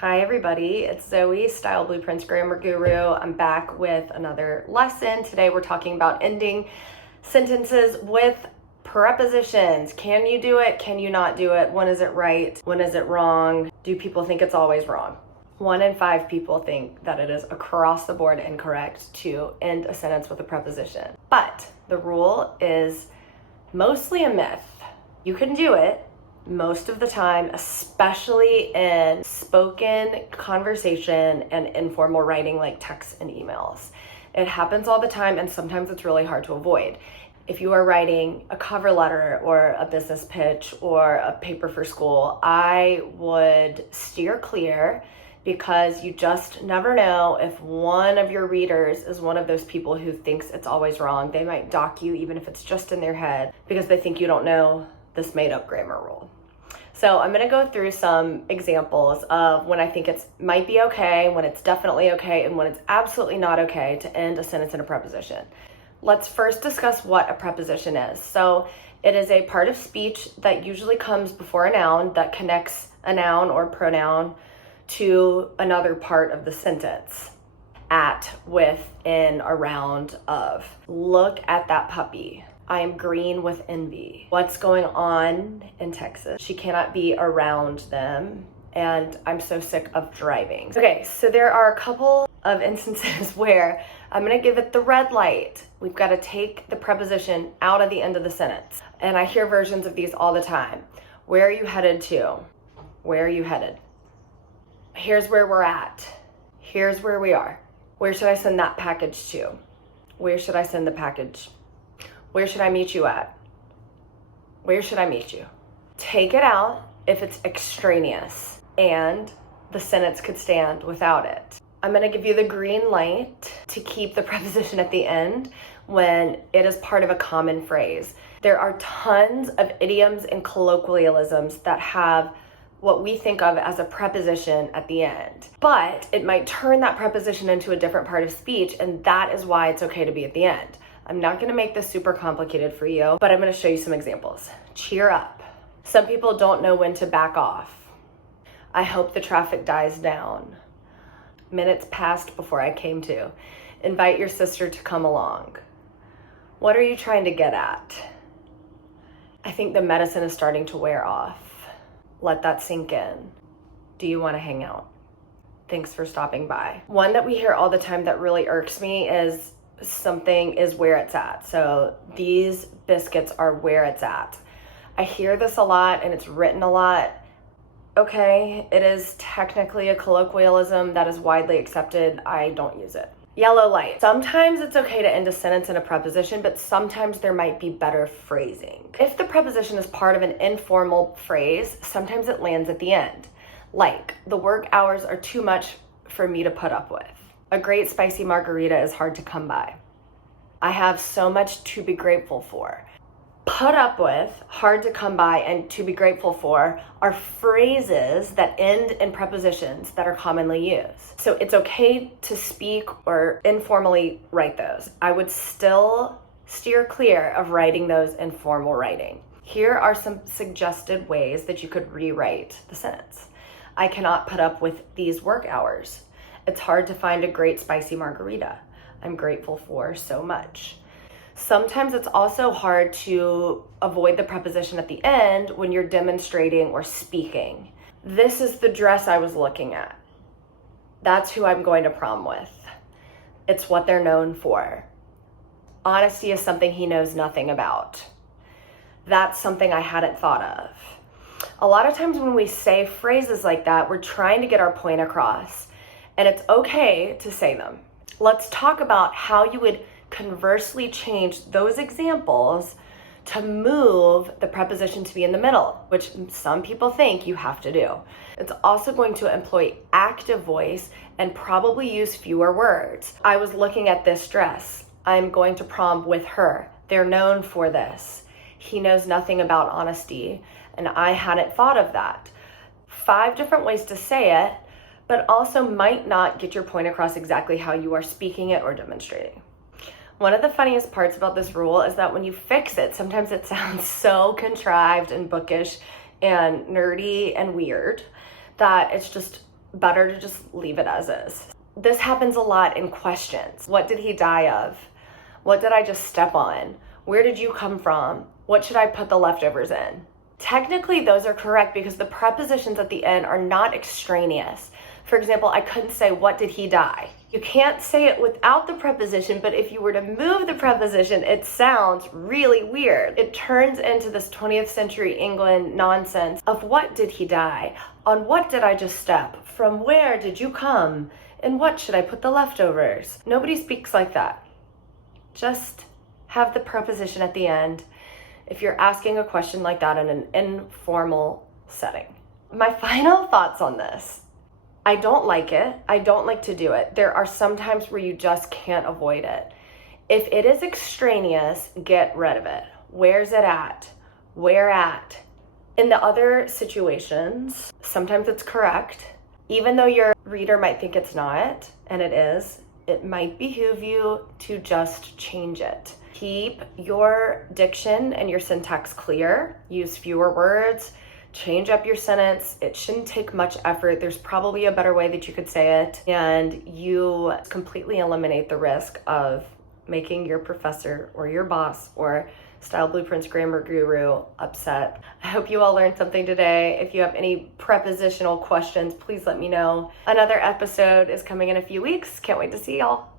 Hi everybody, it's Zoe, Style Blueprints Grammar Guru. I'm back with another lesson. Today we're talking about ending sentences with prepositions. Can you do it? Can you not do it? When is it right? When is it wrong? Do people think it's always wrong? 1 in 5 people think that it is across the board incorrect to end a sentence with a preposition. But the rule is mostly a myth. You can do it most of the time, especially in spoken conversation and informal writing like texts and emails. It happens all the time, and sometimes it's really hard to avoid. If you are writing a cover letter or a business pitch or a paper for school, I would steer clear, because you just never know if one of your readers is one of those people who thinks it's always wrong. They might dock you even if it's just in their head because they think you don't know this made-up grammar rule. So I'm gonna go through some examples of when I think it might be okay, when it's definitely okay, and when it's absolutely not okay to end a sentence in a preposition. Let's first discuss what a preposition is. So it is a part of speech that usually comes before a noun that connects a noun or pronoun to another part of the sentence. At, with, in, around, of. Look at that puppy. I am green with envy. What's going on in Texas? She cannot be around them, and I'm so sick of driving. Okay, so there are a couple of instances where I'm gonna give it the red light. We've got to take the preposition out of the end of the sentence. And I hear versions of these all the time. Where are you headed to? Where are you headed? Here's where we're at. Here's where we are. Where should I send that package to? Where should I send the package? Where should I meet you at? Where should I meet you? Take it out if it's extraneous and the sentence could stand without it. I'm gonna give you the green light to keep the preposition at the end when it is part of a common phrase. There are tons of idioms and colloquialisms that have what we think of as a preposition at the end, but it might turn that preposition into a different part of speech, and that is why it's okay to be at the end. I'm not gonna make this super complicated for you, but I'm gonna show you some examples. Cheer up. Some people don't know when to back off. I hope the traffic dies down. Minutes passed before I came to. Invite your sister to come along. What are you trying to get at? I think the medicine is starting to wear off. Let that sink in. Do you wanna hang out? Thanks for stopping by. One that we hear all the time that really irks me is something is where it's at. So these biscuits are where it's at. I hear this a lot and it's written a lot. Okay, it is technically a colloquialism that is widely accepted. I don't use it. Yellow light. Sometimes it's okay to end a sentence in a preposition, but sometimes there might be better phrasing. If the preposition is part of an informal phrase, sometimes it lands at the end. Like, the work hours are too much for me to put up with. A great spicy margarita is hard to come by. I have so much to be grateful for. Put up with, hard to come by, and to be grateful for are phrases that end in prepositions that are commonly used. So it's okay to speak or informally write those. I would still steer clear of writing those in formal writing. Here are some suggested ways that you could rewrite the sentence. I cannot put up with these work hours. It's hard to find a great spicy margarita. I'm grateful for so much. Sometimes it's also hard to avoid the preposition at the end when you're demonstrating or speaking. This is the dress I was looking at. That's who I'm going to prom with. It's what they're known for. Honesty is something he knows nothing about. That's something I hadn't thought of. A lot of times when we say phrases like that, we're trying to get our point across, and it's okay to say them. Let's talk about how you would conversely change those examples to move the preposition to be in the middle, which some people think you have to do. It's also going to employ active voice and probably use fewer words. I was looking at this dress. I'm going to prom with her. They're known for this. He knows nothing about honesty, and I hadn't thought of that. 5 different ways to say it, but also might not get your point across exactly how you are speaking it or demonstrating. One of the funniest parts about this rule is that when you fix it, sometimes it sounds so contrived and bookish and nerdy and weird that it's just better to just leave it as is. This happens a lot in questions. What did he die of? What did I just step on? Where did you come from? What should I put the leftovers in? Technically, those are correct because the prepositions at the end are not extraneous. For example, I couldn't say, what did he die? You can't say it without the preposition, but if you were to move the preposition, it sounds really weird. It turns into this 20th century England nonsense of what did he die? On what did I just step? From where did you come? And what should I put the leftovers? Nobody speaks like that. Just have the preposition at the end if you're asking a question like that in an informal setting. My final thoughts on this. I don't like it. I don't like to do it. There are some times where you just can't avoid it. If it is extraneous, get rid of it. Where's it at? Where at? In the other situations, sometimes it's correct. Even though your reader might think it's not, and it is, it might behoove you to just change it. Keep your diction and your syntax clear. Use fewer words. Change up your sentence. It shouldn't take much effort. There's probably a better way that you could say it, and you completely eliminate the risk of making your professor or your boss or Style Blueprints Grammar Guru upset. I hope you all learned something today. If you have any prepositional questions, please let me know. Another episode is coming in a few weeks. Can't wait to see y'all.